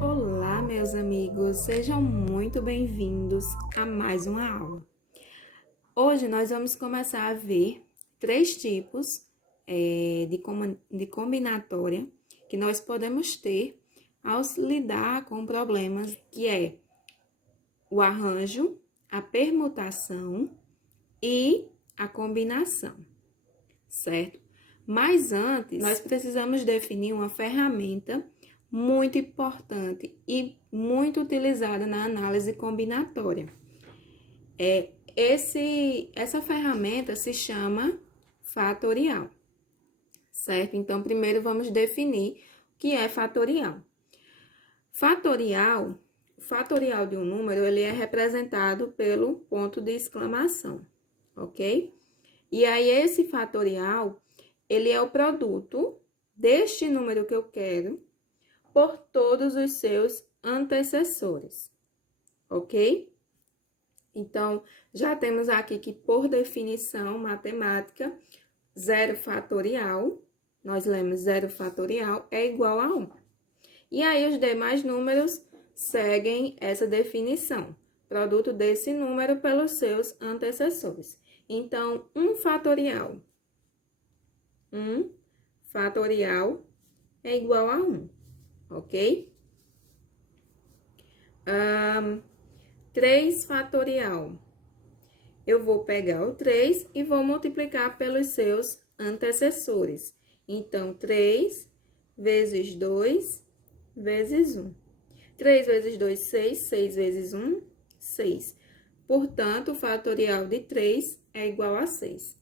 Olá, meus amigos, sejam muito bem-vindos a mais uma aula. Hoje nós vamos começar a ver três tipos de combinatória que nós podemos ter ao lidar com problemas, que é o arranjo, a permutação e a combinação, certo? Mas antes, nós precisamos definir uma ferramenta muito importante e muito utilizada na análise combinatória. Essa ferramenta se chama fatorial, certo? Então, primeiro vamos definir o que é fatorial. O fatorial de um número, ele é representado pelo ponto de exclamação, ok? E aí, esse fatorial, ele é o produto deste número que eu quero por todos os seus antecessores, ok? Então, já temos aqui que, por definição matemática, 0 fatorial, nós lemos 0 fatorial é igual a 1. E aí, os demais números seguem essa definição, produto desse número pelos seus antecessores. Então, 1 fatorial é igual a 1, ok? 3 fatorial. Eu vou pegar o 3 e vou multiplicar pelos seus antecessores. Então, 3 vezes 2 vezes 1. 3 vezes 2, 6. 6 vezes 1, 6. Portanto, o fatorial de 3 é igual a 6.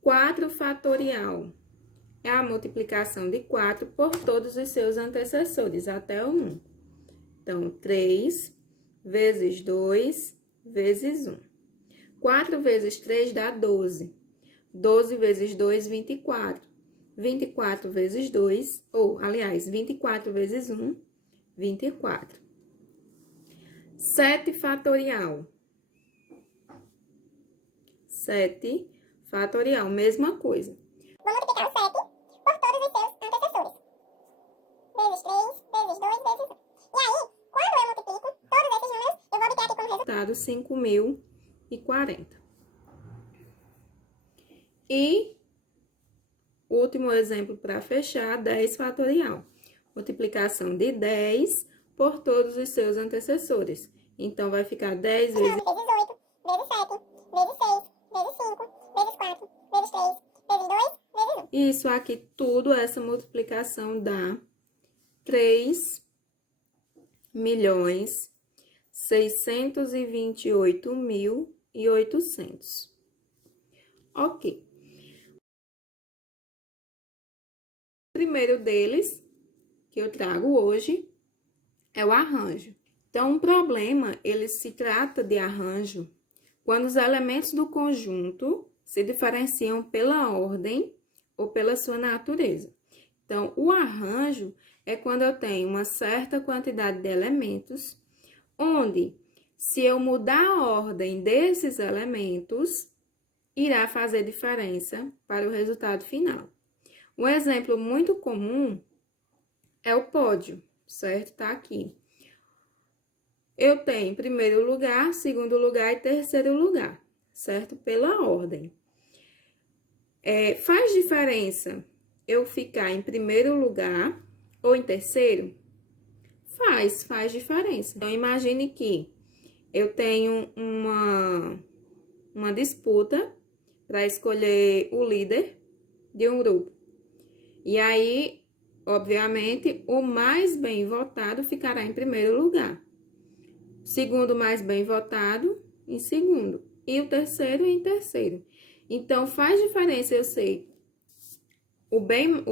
4 fatorial é a multiplicação de 4 por todos os seus antecessores, até o 1. Então, 3 vezes 2 vezes 1. 4 vezes 3 dá 12. 12 vezes 2, 24. 24 vezes 2, aliás, 24 vezes 1, 24. 7 fatorial. 7 fatorial, mesma coisa. Vou multiplicar o 7 por todos os seus antecessores. Vezes 3, vezes 2, vezes 1. E aí, quando eu multiplico todos esses números, eu vou obter aqui como resultado 5.040. E último exemplo para fechar, 10 fatorial. Multiplicação de 10 por todos os seus antecessores. Então, vai ficar 10 vezes 8, vezes 7, vezes 6, vezes 5, vezes 4, vezes 3, vezes 2, vezes 1. Isso aqui, tudo, essa multiplicação dá 3.628.800. Ok. O primeiro deles, que eu trago hoje, é o arranjo. Então, um problema, ele se trata de arranjo quando os elementos do conjunto se diferenciam pela ordem ou pela sua natureza. Então, o arranjo é quando eu tenho uma certa quantidade de elementos, onde, se eu mudar a ordem desses elementos, irá fazer diferença para o resultado final. Um exemplo muito comum é o pódio, certo? Tá aqui. Eu tenho primeiro lugar, segundo lugar e terceiro lugar, certo? Pela ordem. Faz diferença eu ficar em primeiro lugar ou em terceiro? Faz diferença. Então, imagine que eu tenho uma disputa para escolher o líder de um grupo. E aí, obviamente, o mais bem votado ficará em primeiro lugar. O segundo mais bem votado, em segundo. E o terceiro, em terceiro. Então, faz diferença eu ser o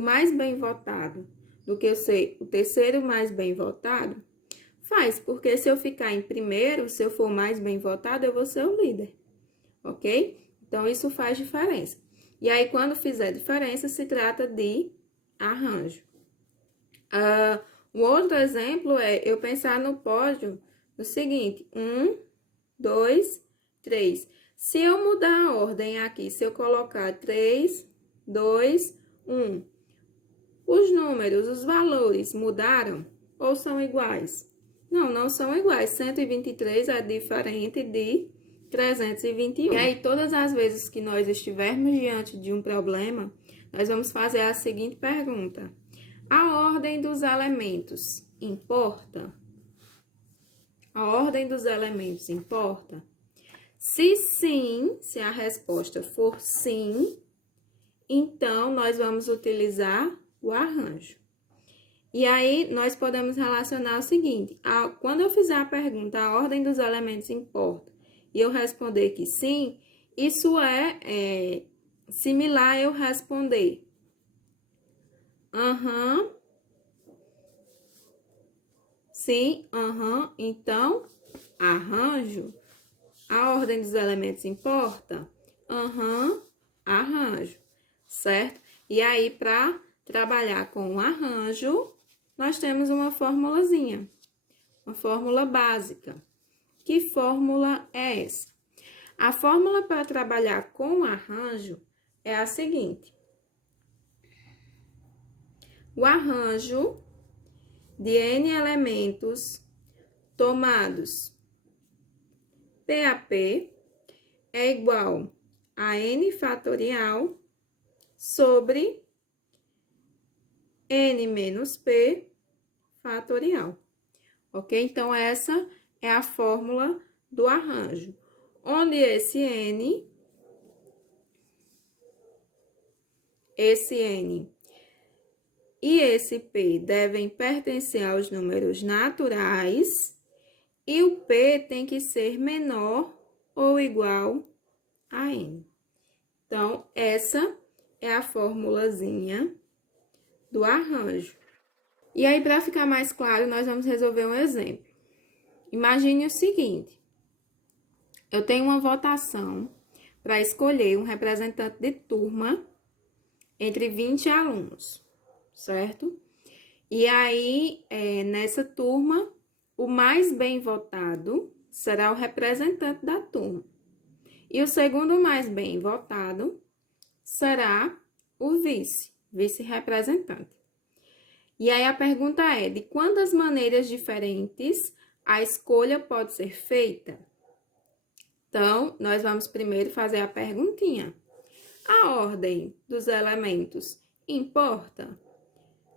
mais bem votado do que eu ser o terceiro mais bem votado? Faz, porque se eu ficar em primeiro, se eu for mais bem votado, eu vou ser o líder, ok? Então, isso faz diferença. E aí, quando fizer diferença, se trata de arranjo. Um outro exemplo é eu pensar no pódio no seguinte: 1, 2, 3. Se eu mudar a ordem aqui, se eu colocar 3, 2, 1, os números, os valores mudaram? ou são iguais? Não, não são iguais. 123 é diferente de 321. E aí, todas as vezes que nós estivermos diante de um problema, nós vamos fazer a seguinte pergunta: a ordem dos elementos importa? A ordem dos elementos importa? Se sim, se a resposta for sim, então nós vamos utilizar o arranjo. E aí, nós podemos relacionar o seguinte: quando eu fizer a pergunta, a ordem dos elementos importa, e eu responder que sim, isso é similar a eu responder aham, sim, aham, então, arranjo. A ordem dos elementos importa? Aham, arranjo, certo? E aí, para trabalhar com o arranjo, nós temos uma formulazinha, uma fórmula básica. Que fórmula é essa? A fórmula para trabalhar com o arranjo é a seguinte: o arranjo de N elementos tomados PAP é igual a N fatorial sobre N menos P fatorial. Ok? Então, essa é a fórmula do arranjo, onde esse N e esse P devem pertencer aos números naturais e o P tem que ser menor ou igual a N. Então, essa é a formulazinha do arranjo. E aí, para ficar mais claro, nós vamos resolver um exemplo. Imagine o seguinte: eu tenho uma votação para escolher um representante de turma entre 20 alunos, certo? E aí, nessa turma, o mais bem votado será o representante da turma. E o segundo mais bem votado será o vice-representante. E aí a pergunta é: de quantas maneiras diferentes a escolha pode ser feita? Então, nós vamos primeiro fazer a perguntinha: a ordem dos elementos importa?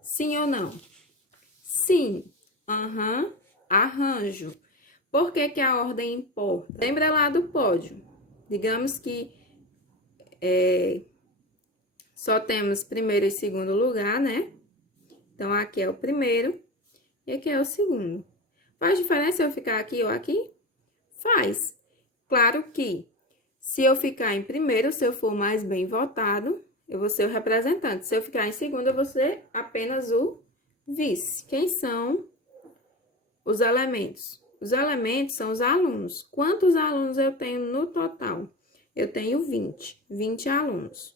Sim ou não? Sim. Aham. Arranjo. Por que que a ordem importa? Lembra lá do pódio. Digamos que só temos primeiro e segundo lugar, né? Então, aqui é o primeiro e aqui é o segundo. Faz diferença eu ficar aqui ou aqui? Faz. Claro que, se eu ficar em primeiro, se eu for mais bem votado, eu vou ser o representante. Se eu ficar em segundo, eu vou ser apenas o vice. Quem são os elementos? Os elementos são os alunos. Quantos alunos eu tenho no total? Eu tenho 20 alunos.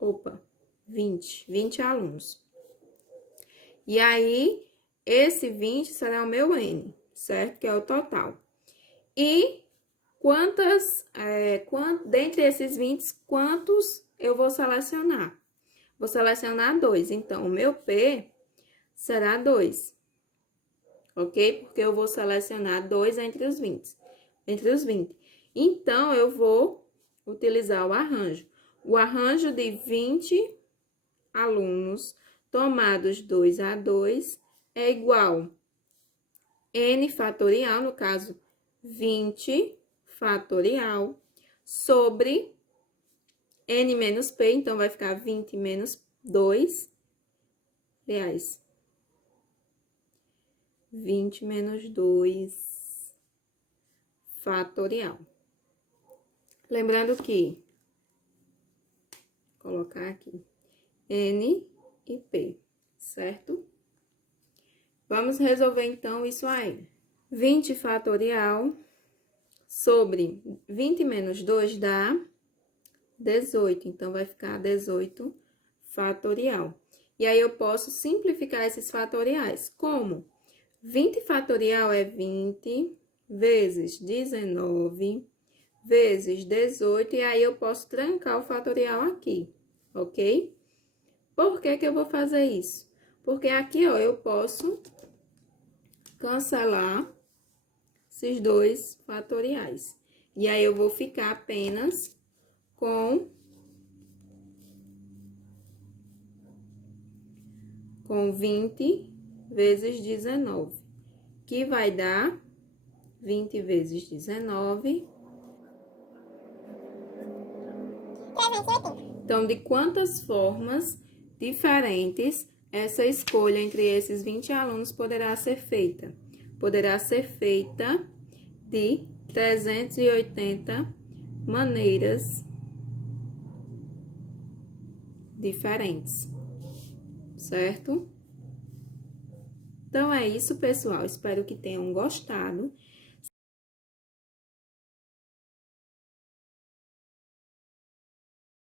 Opa, 20 alunos. E aí, esse 20 será o meu N, certo? Que é o total. E dentre esses 20, quantos eu vou selecionar? Vou selecionar 2. Então, o meu P será 2. Ok? Porque eu vou selecionar 2 entre os 20. Então, eu vou utilizar o arranjo. O arranjo de 20 alunos tomados 2 a 2 é igual N fatorial, no caso, 20 fatorial, sobre N menos P, então vai ficar 20 menos 2, aliás, 20 menos 2 fatorial. Lembrando que, vou colocar aqui, N e P, certo? Vamos resolver, então, isso aí. 20 fatorial sobre 20 menos 2 dá 18. Então, vai ficar 18 fatorial. E aí, eu posso simplificar esses fatoriais. Como? 20 fatorial é 20 vezes 19 vezes 18. E aí, eu posso trancar o fatorial aqui, ok? Por que que eu vou fazer isso? Porque aqui, ó, eu posso cancelar esses 2 fatoriais. E aí, eu vou ficar apenas com 20 vezes 19, que vai dar 20 vezes 19. 380. Então, de quantas formas diferentes essa escolha entre esses 20 alunos poderá ser feita? Poderá ser feita de 380 maneiras diferentes, certo? Então, é isso, pessoal. Espero que tenham gostado.